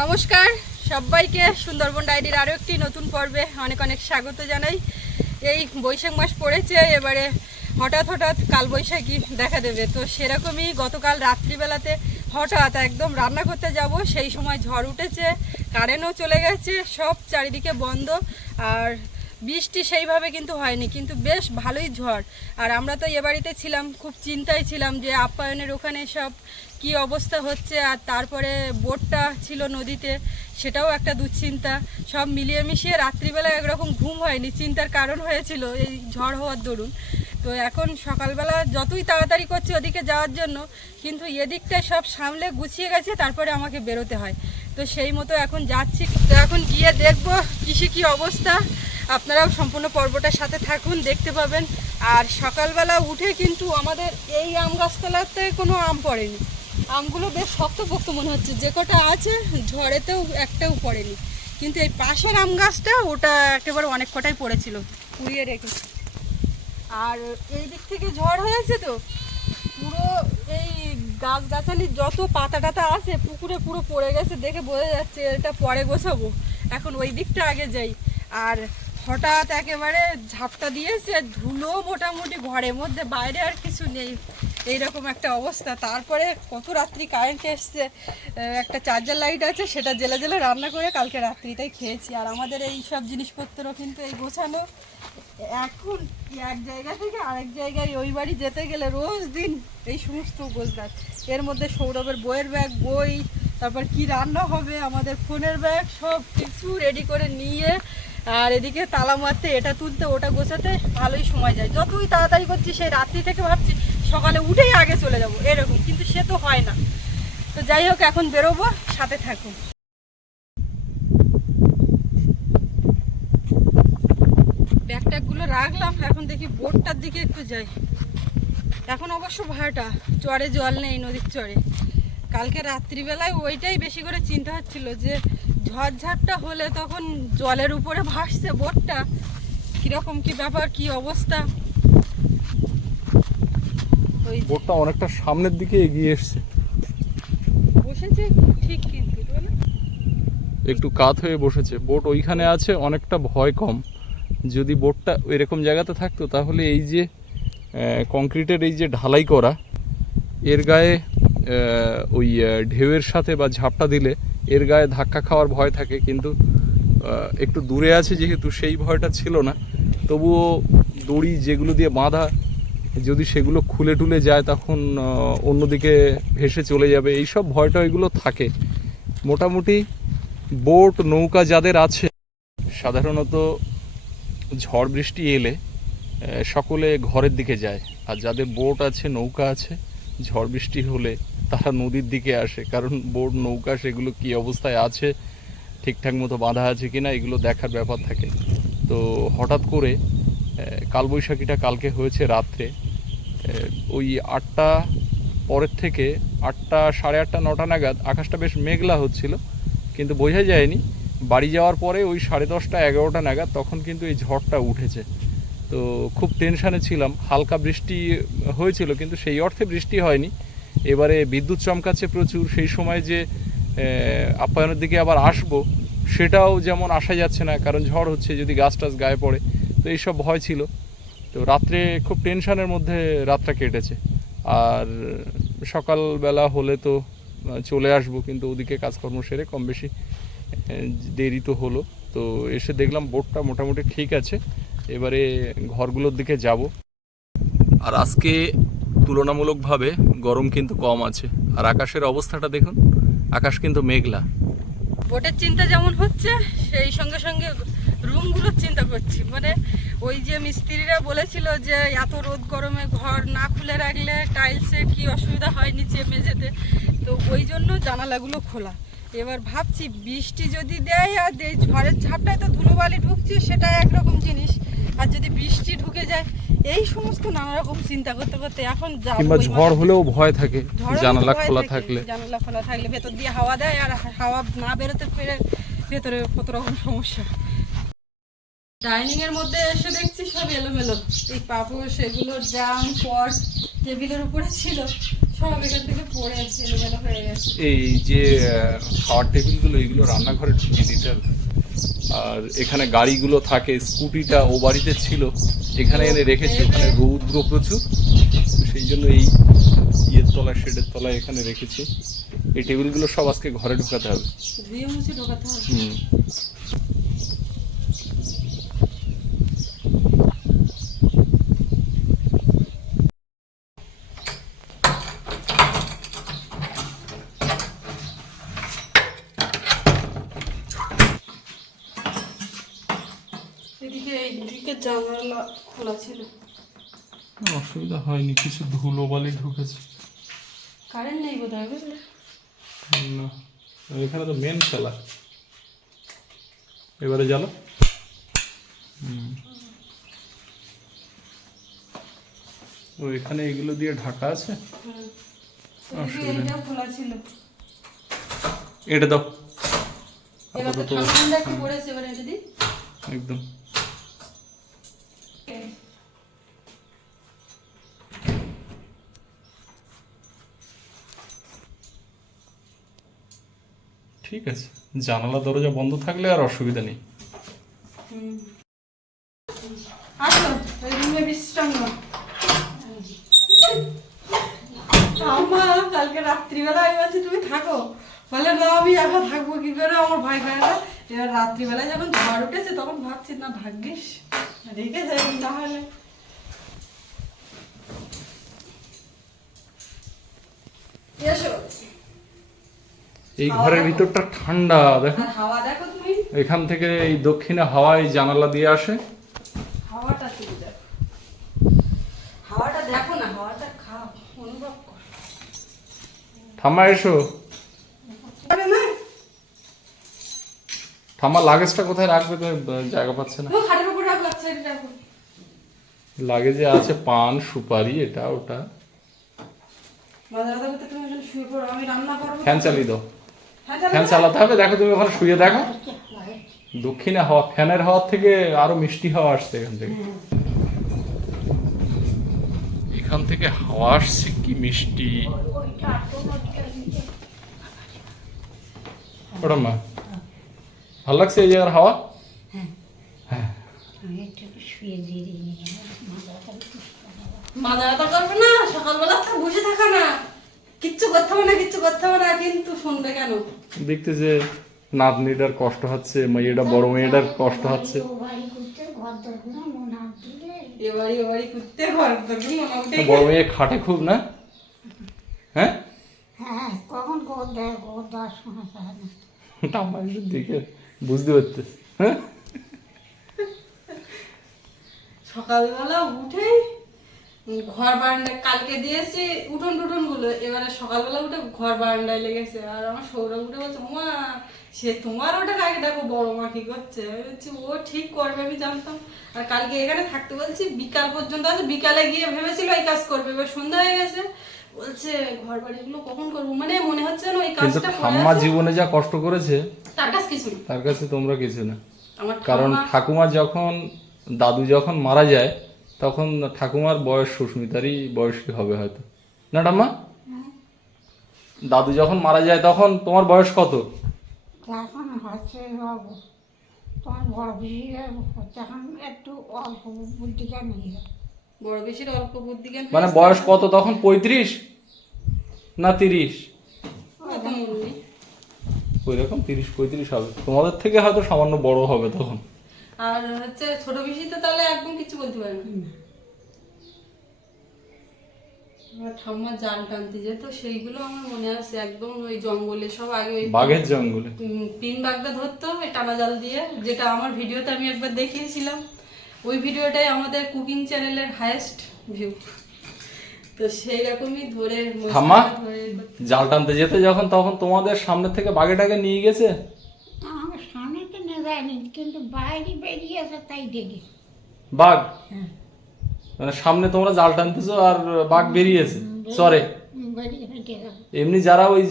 নমস্কার, সবাইকে সুন্দরবন ডায়েরির আরও একটি নতুন পর্বে অনেক অনেক স্বাগত জানাই। এই বৈশাখ মাস পড়েছে, এবারে হঠাৎ হঠাৎ কালবৈশাখী দেখা দেবে। তো সেরকমই গতকাল রাত্রিবেলাতে হঠাৎ একদম রান্না করতে যাব, সেই সময় ঝড় উঠেছে কারেন্টও চলে গেছে, সব চারিদিকে বন্ধ, আর বৃষ্টি সেইভাবে কিন্তু হয়নি, কিন্তু বেশ ভালোই ঝড়। আর আমরা তো এ বাড়িতে ছিলাম, খুব চিন্তায় ছিলাম যে আপ্যায়নের ওখানে সব কি অবস্থা হচ্ছে আর তারপরে বোটটা ছিল নদীতে, সেটাও একটা দুশ্চিন্তা। সব মিলিয়ে মিশিয়ে রাত্রিবেলা একরকম ঘুম হয়নি, চিন্তার কারণ হয়েছিল এই ঝড় হওয়ার দরুন। তো এখন সকালবেলা যতই তাড়াতাড়ি করছে ওদিকে যাওয়ার জন্য, কিন্তু এদিকটায় সব সামলে গুছিয়ে গেছে, তারপরে আমাকে বেরোতে হয়। তো সেই মতো এখন যাচ্ছি। তো এখন গিয়ে দেখব কৃষি কি অবস্থা। আপনারাও সম্পূর্ণ পর্বটার সাথে থাকুন, দেখতে পাবেন। আর সকালবেলা উঠে কিন্তু আমাদের এই আম গাছতলাতে কোনো আম পড়েনি। আমগুলো বেশ শক্ত শক্তপোক্ত মনে হচ্ছে। যে কটা আছে, ঝড়েতেও একটাও পড়েনি। কিন্তু এই পাশের আম গাছটা, ওটা একেবারে অনেক কটাই পড়েছিল। কুড়িয়ে রেখেছি। আর এই দিক থেকে ঝড় হয়েছে তো, পুরো এই গাছ গাছালির যত পাতা টাতা আছে, পুকুরে পুরো পড়ে গেছে দেখে বোঝা যাচ্ছে এটা পরে গোছাবো এখন ওই দিকটা আগে যাই। আর হঠাৎ একেবারে ঝাপটা দিয়েছে, ধুলো মোটামুটি ঘরের মধ্যে, বাইরে আর কিছু নেই। এইরকম একটা অবস্থা। তারপরে কত রাত্রি কারেন্ট এসছে একটা চার্জার লাইট আছে, সেটা জেলে জেলে রান্না করে কালকে রাত্রিটাই খেয়েছি। আর আমাদের এই সব জিনিসপত্র কিন্তু এই গোছানো। এখন এক জায়গা থেকে আরেক জায়গায় ওই বাড়ি যেতে গেলে রোজ দিন এই সমস্ত গোছগাছ। এর মধ্যে সৌরভের বইয়ের ব্যাগ বই, তারপর কি রান্না হবে, আমাদের ফোনের ব্যাগ সব কিছু রেডি করে নিয়ে, আর এদিকে তালা মারতে, এটা তুলতে, ওটা গোছাতে ভালোই সময় যায়। যতই তাড়াতাড়ি করছি, সেই রাত্রি থেকে ভাবছি সকালে উঠেই আগে চলে যাব, এরকম, কিন্তু সে তো হয় না। তো যাই হোক, এখন বেরোবো, সাথে থাকুন। ব্যাগ ট্যাগগুলো রাখলাম, এখন দেখি বোটটার দিকে একটু যাই। এখন অবশ্য ভাড়াটা, চরে জল নেই, নদীর চরে। কালকে রাত্রিবেলায় ওইটাই বেশি করে চিন্তা হচ্ছিল যে, ঝড়ঝাপটা হলে তখন জলের উপরে ভাসছে বোটটা। কীরকম কি ব্যাপার, কি অবস্থা? বোটটা অনেকটা সামনের দিকে এগিয়ে এসছে। বসেছে ঠিক কিন্তু একটু কাত হয়ে বসেছে। বোট ওইখানে আছে অনেকটা ভয় কম। যদি বোটটা এরকম জায়গাতে থাকতো তাহলে এই যে কংক্রিটের এই যে ঢালাই করা এর গায়ে ওই ঢেউয়ের সাথে বা ঝাপটা দিলে এর গায়ে ধাক্কা খাওয়ার ভয় থাকে। কিন্তু একটু দূরে আছে যেহেতু সেই ভয়টা ছিল না। তবুও দড়ি যেগুলো দিয়ে বাঁধা যদি সেগুলো খুলে টুলে যায়, তখন অন্যদিকে ভেসে চলে যাবে। এইসব ভয়টা এগুলো থাকে। মোটামুটি বোট, নৌকা যাদের আছে, সাধারণত ঝড় বৃষ্টি এলে সকলে ঘরের দিকে যায়। আর যাদের বোট আছে, নৌকা আছে, ঝড় বৃষ্টি হলে তারা নদীর দিকে আসে। কারণ বোট, নৌকা সেগুলো কি অবস্থায় আছে, ঠিকঠাক মতো বাঁধা আছে কি না এগুলো দেখার ব্যাপার থাকে। তো হঠাৎ করে কালবৈশাখীটা কালকে হয়েছে রাত্রে। ওই আটটা পরের থেকে আটটা, সাড়ে আটটা, নটা নাগাদ আকাশটা বেশ মেঘলা হচ্ছিল, কিন্তু বোঝা যায়নি। বাড়ি যাওয়ার পরে ওই সাড়ে দশটা, এগারোটা নাগাদ তখন কিন্তু এই ঝড়টা উঠেছে। তো খুব টেনশানে ছিলাম। হালকা বৃষ্টি হয়েছিল, কিন্তু সেই অর্থে বৃষ্টি হয়নি। এবারে বিদ্যুৎ চমকাচ্ছে প্রচুর। সেই সময় যে আপ্যায়নের দিকে আবার আসব, সেটাও যেমন আসা যাচ্ছে না, কারণ ঝড় হচ্ছে, যদি গাছ টাছ গায়ে পড়ে। তো এইসব ভয় ছিল। তো রাত্রে খুব টেনশনের মধ্যে রাতটা কেটেছে। আর সকালবেলা হলে তো চলে আসব, কিন্তু ওদিকে কাজকর্ম সেরে কম বেশি দেরি তো হলো। তো এসে দেখলাম বোটটা মোটামুটি ঠিক আছে। এবারে ঘরগুলোর দিকে যাব। আর আজকে তুলনামূলকভাবে গরম কিন্তু কম আছে। আর আকাশের অবস্থাটা দেখুন, আকাশ কিন্তু মেঘলা। বোটের চিন্তা যেমন হচ্ছে, সেই সঙ্গে সঙ্গে রুমগুলোর চিন্তা করছি। মানে ওই যে মিস্ত্রিরা বলেছিল যে এত রোদ গরমে ঘর না খুলে রাখলে টাইলসে কি অসুবিধা হয় নিচে মেঝেতে? তো ওই জন্য জানালাগুলো খোলা। এবার ভাবছি বৃষ্টি যদি দেয় আর এই ঝড়ের ঝাপটায় তো ধুলোবালি ঢুকছে সেটা একরকম জিনিস। আর যদি বৃষ্টি ঢুকে যায় এই সমস্ত নানা রকম চিন্তা করতে করতে এখন কিংবা ঝড় হলেও ভয় থাকে জানালা খোলা থাকলে। জানালা খোলা থাকলে ভেতর দিয়ে হাওয়া দেয় আর হাওয়া না বেরোতে পেরে ভেতরে কত রকম সমস্যা। ডাইনিং এর মধ্যে এসে দেখছি সব এলোমেলো। এই পাপোশ এগুলো ড্রাম পট টেবিলের উপরে ছিল সব এখান থেকে পড়ে আছে এলোমেলো হয়ে গেছে। এই যে খাওয়ার টেবিলগুলো এগুলো রান্নাঘরে ঢুকিয়ে দিতে হবে। আর এখানে গাড়িগুলো থাকে স্কুটিটা ও বাড়িতে ছিল এখানে এনে রেখেছি ওখানে রৌদ্র প্রচুর সেই জন্য এই ইয়ের তলায় শেডের তলায় এখানে রেখেছি। এই টেবিলগুলো সব আজকে ঘরে ঢোকাতে হবে। ঢোকাতে হবে। হুম এদিকে এই দিকে জানালা খোলা ছিল অসুবিধা হয়নি কিছু ধুলো বালি ঢুকেছে। কারেন্ট নেই বোধহয় বুঝলে? না এখানে তো মেন খেলা। এবারে জ্বালো। ও এখানে এগুলো দিয়ে ঢাকা আছে? এটা দাও। এবার তো আপাতত ঠান্ডা ঠান্ডা একটু পড়েছে এবার এটা দিই একদম ঠিক আছে। জানালা, দরজা বন্ধ থাকলে আর অসুবিধা নেই। কালকে রাত্রিবেলা আমি বলছি, তুমি থাকো। বলে, না, আমি একা থাকব কি করে? আমার ভাই ভাইরা এবার রাত্রিবেলায় যখন ঝড় উঠেছে, তখন ভাবছি, না, ভাগ্যিস। রেখে যাই না হলে এসো। এই ঘরের ভিতরটা ঠান্ডা দেখো। হাওয়া দেখো তুমি। এখান থেকে এই দক্ষিণে হাওয়া এই জানালা দিয়ে আসে। হাওয়াটা তুমি দেখো। হাওয়াটা দেখো না হাওয়াটা খাও অনুভব করো। ঠাম্মা এসো। ঠাম্মা লাগেজটা কোথায় রাখবে? তো জায়গা পাচ্ছে না। খাটের উপর রাখ লাগছে এটা লাগেজে আছে পান সুপারি এটা ওটা। ফ্যান চালিয়ে দাও। ফ্যান চালাতে হবে। দেখো তুমি ওখানে শুয়ে দেখো। দক্ষিণে হাওয়া, ফ্যানের হাওয়ার থেকে আরও মিষ্টি হাওয়া আসছে এখান থেকে। এখান থেকে হাওয়া আসছে, কি মিষ্টি। ওটা মা, ভালো লাগছে এই জায়গার হাওয়া? হ্যাঁ। করবে না, সকালবেলা বসে থাকা না। কিচ্ছু করতে হবে না কিচ্ছু করতে হবে না কিন্তু শুনবে কেন? দেখতে যে নাতনিটার কষ্ট হচ্ছে মেয়েটা বড় মেয়েটার কষ্ট হচ্ছে। বাড়ি মনে মেয়ে খাটে খুব না? হ্যাঁ? হ্যাঁ কখন দিকে বুঝতে পারতে হ্যাঁ? সকালবেলা উঠেই ঘর বারান্দায় কালকে দিয়েছি উঠোন টুটনগুলো এবারে সকালবেলা উঠে ঘর বারান্দায় লেগেছে। আর আমার সৌরভ উঠে বলছে মা সে তোমার ওটার আগে দেখো বড় মা কি করছে? আমি বলছি ও ঠিক করবে আমি জানতাম। আর কালকে এখানে থাকতে বলছি বিকাল পর্যন্ত আছে বিকালে গিয়ে ভেবেছিল এই কাজ করবে। এবার সন্ধ্যা হয়ে গেছে। বলছে ঘর বাড়িগুলো কখন করব? মানে মনে হচ্ছে না ওই কাজটা ঠাম্মা জীবনে যা কষ্ট করেছে তার কাছে কিছু না। তার কাছে তোমরা কিছু না। আমার কারণ ঠাকুমা যখন দাদু যখন মারা যায় তখন ঠাকুমার বয়স সুস্মিতারই বয়সী হবে হয়তো। না ঠাম্মা? দাদু যখন মারা যায় তখন তোমার বয়স কত? এখন হচ্ছে তোমার বড় বেশি এখন একটু অল্প বুদ্ধি জ্ঞান বড় বেশির অল্প বুদ্ধি জ্ঞান মানে বয়স কত তখন? পঁয়ত্রিশ? না তিরিশ? ওই রকম তিরিশ পঁয়ত্রিশ হবে। তোমাদের থেকে হয়তো সামান্য বড় হবে তখন। আর হচ্ছে ছোট বেশি তো তাহলে একদম কিছু বলতে পারে না। আমার ঠাম্মা জাল টানতে যেত সেইগুলো আমার মনে আছে একদম ওই জঙ্গলে সব আগে ওই বাঘের জঙ্গলে? পিন বাগদা ধরতো ওই টানা জাল দিয়ে যেটা আমার ভিডিওতে আমি একবার দেখিয়েছিলাম। ওই ভিডিওটাই আমাদের কুকিং চ্যানেলের হায়েস্ট ভিউ তো সেই রকমই ধরে ঠাম্মা? জাল টানতে যেতে যখন তখন তোমাদের সামনে থেকে বাঘেটাকে নিয়ে গেছে আমার সামনে তো নিয়ে যায়নি কিন্তু বাইরে বেরিয়েছে তাই দেখি। বাঘ? হ্যাঁ। মানে সামনে তোমরা জাল টানতেছো আর বাঘ বেরিয়েছে? চরে? বেরিয়ে এমনি যারা ওই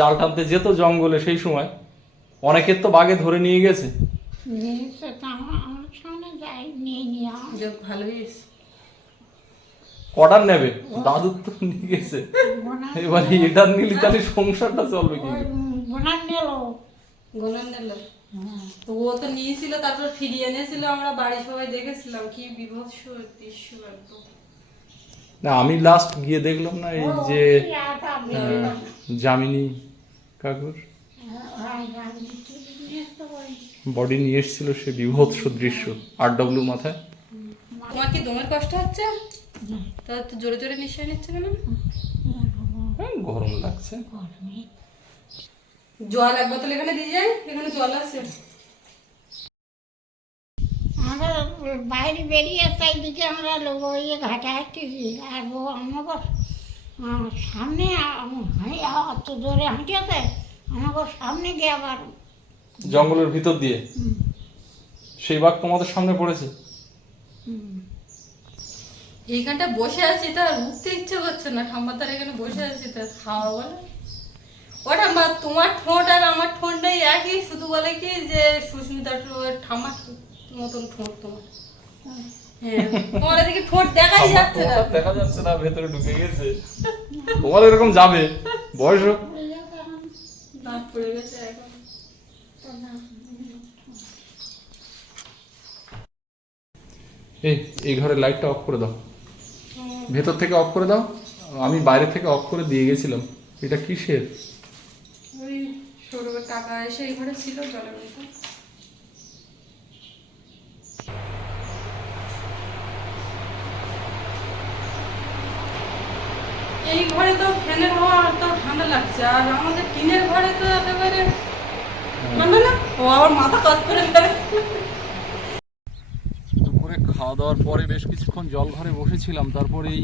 জাল টানতে যেত জঙ্গলে সেই সময় অনেকের তো বাঘে ধরে নিয়ে গেছে। কটার নেবে? দাদুর তো নিয়ে গেছে। এবার এটার নিলি তাহলে সংসারটা চলবে কি? ওই বোনার নিল। গোলাম নিল। তো ও তো নিয়েছিল তারপর ফিরিয়ে এনেছিল আমরা বাড়ি সবাই দেখেছিলাম কি বিভৎস দৃশ্য একদম। না আমি লাস্ট গিয়ে দেখলাম না এই যে জামিনী কাকুর? বডি নিয়ে এসেছিল সে বিভৎস দৃশ্য আর ডব্লিউ মাথায়। তোমার কি দমের কষ্ট হচ্ছে? তা তো জোরে জোরে নিশ্চয় নিচ্ছে কেন হ্যাঁ, গরম লাগছে। জল এক বোতল এখানে দিয়ে যাই এখানে জল আছে। আমরা বাইরে বেরিয়ে তাই দিকে আমরা লোক ওই ঘাটে আর ও আমাকে সামনে অত জোরে হাঁটিয়েছে আমাকে সামনে গিয়ে আবার জঙ্গলের ভিতর দিয়ে? সেই বাঘ তোমাদের সামনে পড়েছে? হুম। এইখানটা বসে আছি তার উঠতে ইচ্ছে করছে না ঠাম্মা তার এখানে বসে আছি তার খাওয়া বলে। ও ঠাম্মা তোমার ঠোঁট আর আমার ঠোঁটটাই একই শুধু বলে কি যে ঠোঁট ঠাম্মার মতন ঠোঁট তোমার। হ্যাঁ তোমার এদিকে ঠোঁট দেখাই যাচ্ছে না। দেখা যাচ্ছে না ভেতরে ঢুকে গেছে। তোমার এরকম যাবে? বয়স দাঁত পড়ে গেছে এখন। এই এই ঘরের লাইটটা অফ করে দাও। ভেতর থেকে অফ করে দাও। আমি বাইরে থেকে অফ করে দিয়ে গেছিলাম। এটা কিসের? ওই টাকা এসে ছিল, জলের মধ্যে এই ঘরে তো ফ্যানের তো ঠান্ডা লাগছে, আর আমাদের টিনের ঘরে তো একেবারে ঠান্ডা না? ও মাথা কাজ করে দুপুরে খাওয়া দাওয়ার পরে বেশ কিছুক্ষণ জল ঘরে বসেছিলাম, তারপরে এই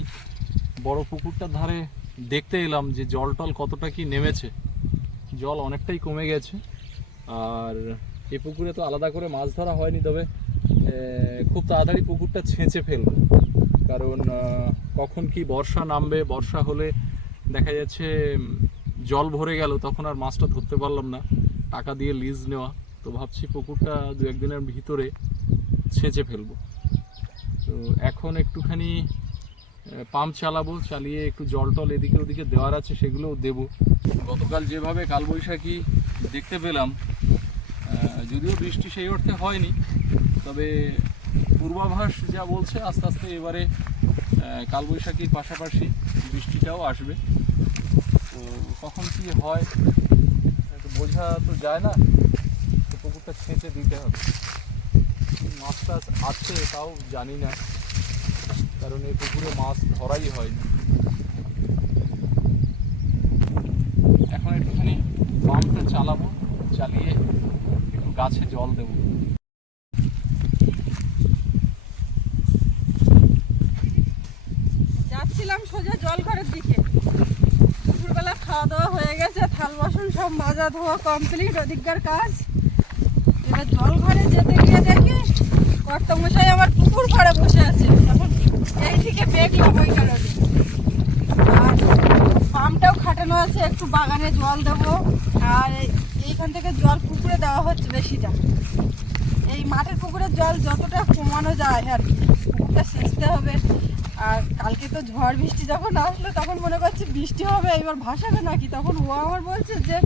বড় পুকুরটার ধারে দেখতে এলাম যে জল টল কতটা কি নেমেছে। জল অনেকটাই কমে গেছে। আর এই পুকুরে তো আলাদা করে মাছ ধরা হয়নি, তবে খুব তাড়াতাড়ি পুকুরটা ছেঁচে ফেলব। কারণ কখন কি বর্ষা নামবে, বর্ষা হলে দেখা যাচ্ছে জল ভরে গেল, তখন আর মাছটা ধরতে পারলাম না। টাকা দিয়ে লিজ নেওয়া। তো ভাবছি পুকুরটা দু একদিনের ভিতরে ছেঁচে ফেলব। তো এখন একটুখানি পাম্প চালাবো, চালিয়ে একটু জল টল এদিকে ওদিকে দেওয়ার আছে, সেগুলোও দেবো। গতকাল যেভাবে কালবৈশাখী দেখতে পেলাম যদিও বৃষ্টি সেই অর্থে হয়নি, তবে পূর্বাভাস যা বলছে, আস্তে আস্তে এবারে কালবৈশাখীর পাশাপাশি বৃষ্টিটাও আসবে। তো কখন কি হয় বোঝা তো যায় না, তো পুকুরটা ছেঁচে দিতে হবে। মাছ টাছ আছে তাও জানি না, কারণ এই পুকুরে মাছ ধরাই হয়নি। এখন একটুখানি পাম্পটা চালাবো, চালিয়ে একটু গাছে জল দেবো। যাচ্ছিলাম সোজা জল ঘরের দিকে। দুপুরবেলা খাওয়া দাওয়া হয়ে গেছে, থাল বাসন সব মাজা ধোয়া কমপ্লিট ওদিককার কাজ। এবার জল ঘরে যেতে গিয়ে দেখি কর্তমশাই আমার পুকুর ঘরে বসে আছে। এখন এই দিকে দেখলাম ওই কারণে। পাম্পটাও খাটানো আছে, একটু বাগানে জল দেবো। আর এই- এইখান থেকে জল পুকুরে দেওয়া হচ্ছে বেশিটা। এই মাঠের পুকুরের জল যতটা কমানো যায় আর পুকুরটা সেচতে হবে। আর কালকে তো ঝড় বৃষ্টি যখন আসলো, তখন মনে করছি বৃষ্টি হবে, এবার ভাসাবে নাকি? তখন ও আমার বলছে যে,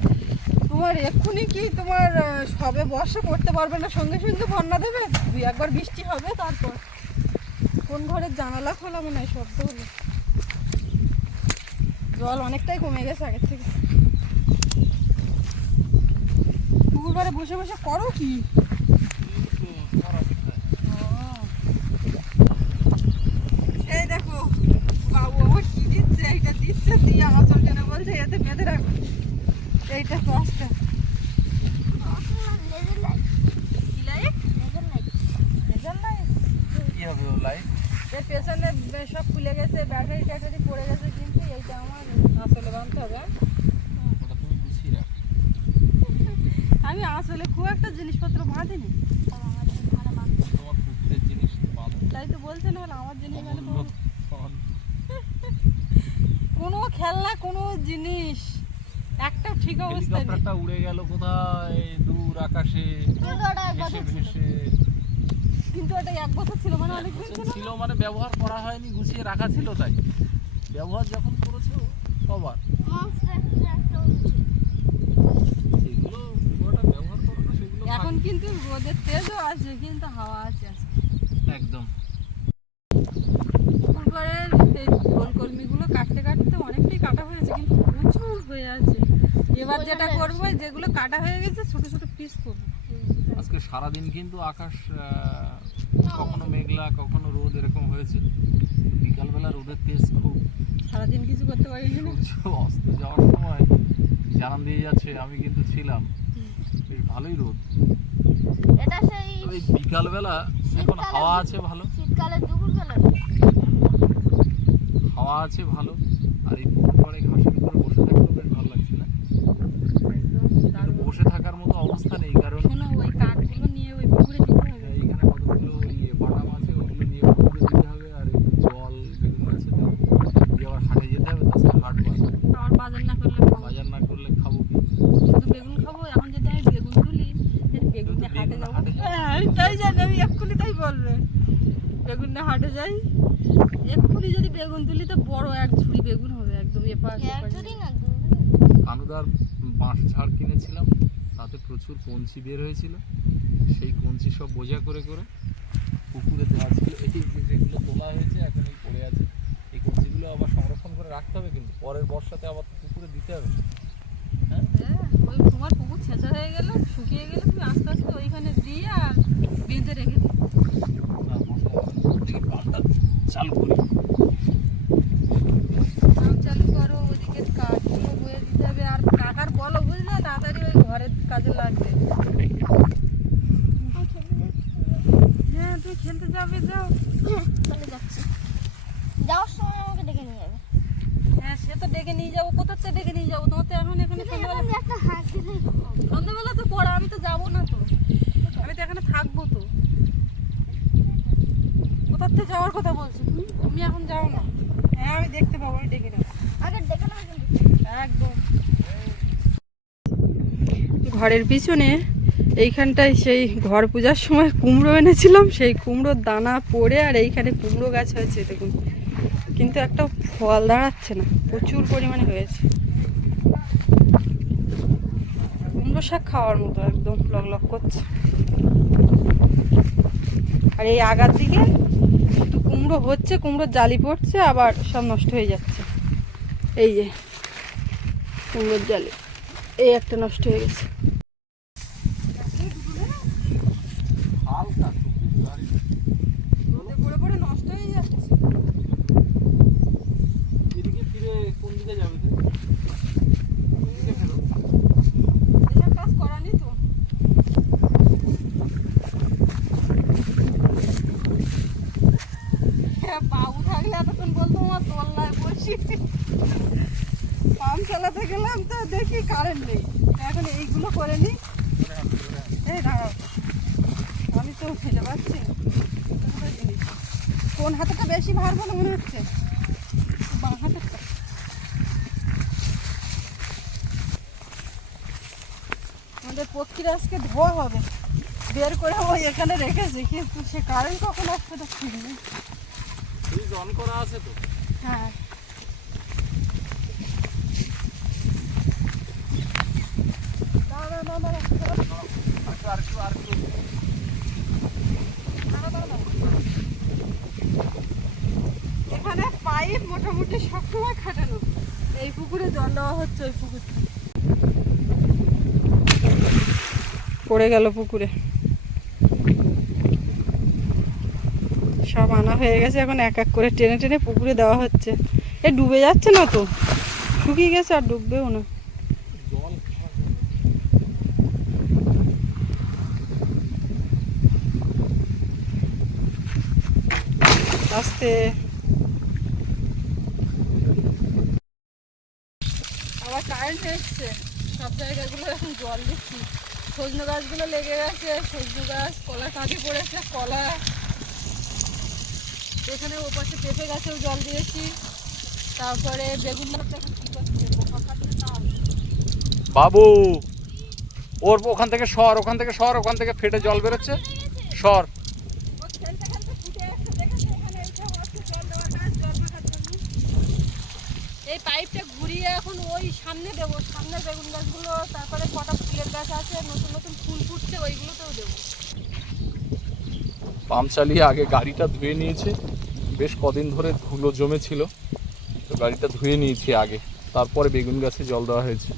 তোমার এক্ষুনি কি তোমার সবে বর্ষা করতে পারবে না? সঙ্গে সঙ্গে বন্যা দেবে? দুই একবার বৃষ্টি হবে তারপর। কোন ঘরের জানালা খোলা মনে হয়, শব্দ হলো। জল অনেকটাই কমে গেছে আগের থেকে। পুকুর বসে বসে করো কি এই দেখো বাবু আমার কি দিচ্ছে এইটা দিচ্ছে দিয়ে আঁচল টেনে বলছে এতে বেঁধে রাখো এইটা পাঁচটা কি লাইট? Laser light? কি হবে ও লাইটের পেছনে বে- সব খুলে গেছে ব্যাটারি ট্যাটারি পড়ে গেছে কিন্তু এইটা আমার আসলে বানতে হবে হ্যাঁ? ওটা তুমি গুছিয়ে রাখো আমি আসলে খুব একটা জিনিসপত্র বাঁধিনি তোমার পুকুরের জিনিস বাঁধো তাই তো বলছেন বলে আমার জিনিস মানে অমূল্য ধন। কোনো খেলনা কোনো জিনিস একটা ঠিক অবস্থায় উড়ে গেল কোথায়? দূর আকাশে ভেসে ভেসে কিন্তু এটা এক বছর ছিল মানে অনেক দিন ছিল মানে ব্যবহার করা হয়নি গুছিয়ে রাখা ছিল তাই। ব্যবহার যখন করেছ কবার? এখন কিন্তু রোদের তেজও আছে কিন্তু হাওয়া আছে একদম পুকুর পাড়ের এই গোলকলমিগুলো কাটতে কাটতে অনেকটাই কাটা হয়েছে কিন্তু প্রচুর হয়ে আছে এবার যেটা করব যেগুলো কাটা হয়ে গেছে ছোট ছোট পিস করব। আজকে সারাদিন কিন্তু আকাশ কখনো মেঘলা কখনো রোদ এরকম হয়েছে। বিকালবেলা রোদের তেজ খুব। সারাদিন কিছু করতে পারিনি অস্ত যাওয়ার সময় জানান দিয়ে যাচ্ছে আমি কিন্তু ছিলাম। বেশ ভালোই রোদ। এটা সেই বিকালবেলা এখন হাওয়া আছে ভালো। শীতকালে দুপুরবেলা হাওয়া আছে ভালো। আর এই পুকুর পাড়ে ঘাসের উপরে বসে থাকতেও বেশ ভালো লাগছে না কিন্তু বসে থাকার মতো অবস্থা নেই কারণ শোনো ওই কাঠগুলো নিয়ে ওই পুকুরে দিতে হবে। এইখানে কতগুলো ইয়ে বাদাম আছে ওগুলো নিয়ে পুকুরে দিতে হবে আর জল বেগুন আছে তো দিয়ে আবার হাটে যেতে হবে তাছাড়া হাট বাজার। আমার বাজার না করলে বাজার না করলে খাব কি? শুধু বেগুন খাব এখন যদি আমি বেগুন তুলি বেগুন হাটে বেগুন যাব। হ্যাঁ আমি তাই জানি আমি এক্ষুনি তাই বলবে। বেগুন নিয়ে হাটে যাই। এক্ষুনি যদি বেগুন তুলি তো বড় এক ঝুড়ি বেগুন হবে একদম এপাশ না কানুদার বাঁশ ঝাড় কিনেছিলাম। তাতে প্রচুর কঞ্চি বের হয়েছিল। সেই কঞ্চি সব বোঝা করে করে পুকুরে দেওয়া ছিল। এই যেগুলো তোলা হয়েছে এখন এই পড়ে আছে। এই কঞ্চিগুলো আবার সংরক্ষণ করে রাখতে হবে কিন্তু। পরের বর্ষাতে আবার তো পুকুরে দিতে হবে। হ্যাঁ? হ্যাঁ, ওই তোমার পুকুর ছেঁচা হয়ে গেল শুকিয়ে গেলে তুমি আস্তে আস্তে ওইখানে দিয়ে আর বেঁধে রেখে দিই চালু করি কাম চালু করো ওদিকে কাঠগুলো বয়ে দিতে হবে আর কাকার বলো বুঝলে তাড়াতাড়ি ওই ঘরের কাজে লাগবে। হ্যাঁ তুই খেলতে যাবে যাও চলে যাচ্ছে যাওয়ার সময় আমাকে ডেকে নিয়ে যাবে হ্যাঁ সে তো ডেকে নিয়ে যাব কোথার চেয়ে ডেকে নিয়ে যাব তোমার তো এখন এখানে সন্ধ্যাবেলা আমি একটা হাত দিলেই হবে। সন্ধ্যাবেলা তো পড়া আমি তো যাব না তো আমি তো এখানে থাকব তো কোথার থেকে যাওয়ার কথা বলছো তুমি তুমি এখন যাও না হ্যাঁ আমি দেখতে পাবো আমি ডেকে নেব আগে ডেকে নেবে কিন্তু একদম ঘরের পিছনে এইখানটায় সেই ঘর পূজার সময় কুমড়ো এনেছিলাম, সেই কুমড়োর দানা পড়ে আর এইখানে কুমড়ো গাছ হয়েছে, দেখুন। কিন্তু একটা ফল দাঁড়াচ্ছে না, প্রচুর পরিমাণে হয়েছে। কুমড়ো শাক খাওয়ার মতো, একদম লক লক করছে। আর এই আগার দিকে শুধু কুমড়ো হচ্ছে, কুমড়োর জালি পড়ছে, আবার সব নষ্ট হয়ে যাচ্ছে। এই যে কুমড়োর জালি, এই একটা নষ্ট হয়ে গেছে হালকা শুকিয়ে আর রোদে পড়ে পড়ে নষ্ট হয়ে যাচ্ছে এদিকে ফিরে কোন দিকে যাবে তুই এদিকে ফেরো এসব কাজ করা নেই তো হ্যাঁ, বাবু থাকলে এতক্ষণ বলতো আমার তল্লায় বসি পাম্প চালাতে গেলাম তো কারেন্ট নেই। এখন এইগুলো করে নিই এই দাঁড়াও। আমি তো পাচ্ছি। কোথায় জিনিস? কোন হাতেটা বেশি ভার বলে মনে হচ্ছে? বাঁ হাতেরটা। আমাদের পক্ষীরা আজকে ধোয়া হবে। বের করে ওই এখানে রেখেছি কিন্তু সে কারেন্ট কখন আসবে তো ঠিক নেই। অন করা আছে তো। হ্যাঁ দাঁড়া, দাঁড়া, দাঁড়া, দাঁড়া, আর একটু আর একটু দাঁড়া, দাঁড়া, দাঁড়া। এখানে পাইপ মোটামুটি সবসময় খাটানো এই পুকুরে জল দেওয়া হচ্ছে ওই পড়ে গেল পুকুরে। সব আনা হয়ে গেছে, এখন এক এক করে টেনে টেনে পুকুরে দেওয়া হচ্ছে। এ, ডুবে যাচ্ছে না তো? শুকিয়ে গেছে আর ডুববেও না। আস্তে আবার কারেন্ট এসছে সব জায়গাগুলো এখন জল দিচ্ছি। সজনে গাছগুলো লেগে গেছে, সজনে গাছ, কলা কাঁধে পড়েছে, কলা। এখানে ওপাশে পেঁপে গাছেও জল দিয়েছি। তারপরে বেগুন বাবু, ওর ওখান থেকে সর, ওখান থেকে সর, ওখান থেকে ফেটে জল বেরোচ্ছে। সর। ওই সামনে দেবো বেগুন গাছগুলো, তারপরে কটা ফুলের গাছ আছে, নতুন নতুন ফুল ফুটছে, ওইগুলোতেও দেবো। পাম্প চালিয়ে আগে গাড়িটা ধুয়ে নিয়েছে। বেশ কদিন ধরে ধুলো জমেছিল, তো গাড়িটা ধুয়ে নিয়েছি আগে। তারপরে বেগুন গাছে জল দেওয়া হয়েছে।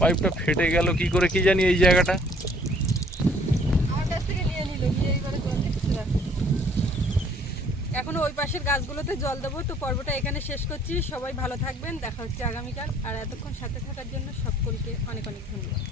পাইপটা ফেটে গেল, কি করে, কি জানি এই জায়গাটা আমার কাছ থেকে নিয়ে নিল নিয়ে এবারে জল দিচ্ছে না। এখনও ওই পাশের গাছগুলোতে জল দেবো। তো পর্বটা এখানে শেষ করছি। সবাই ভালো থাকবেন। দেখা হচ্ছে আগামীকাল। আর এতক্ষণ সাথে থাকার জন্য সকলকে অনেক অনেক ধন্যবাদ।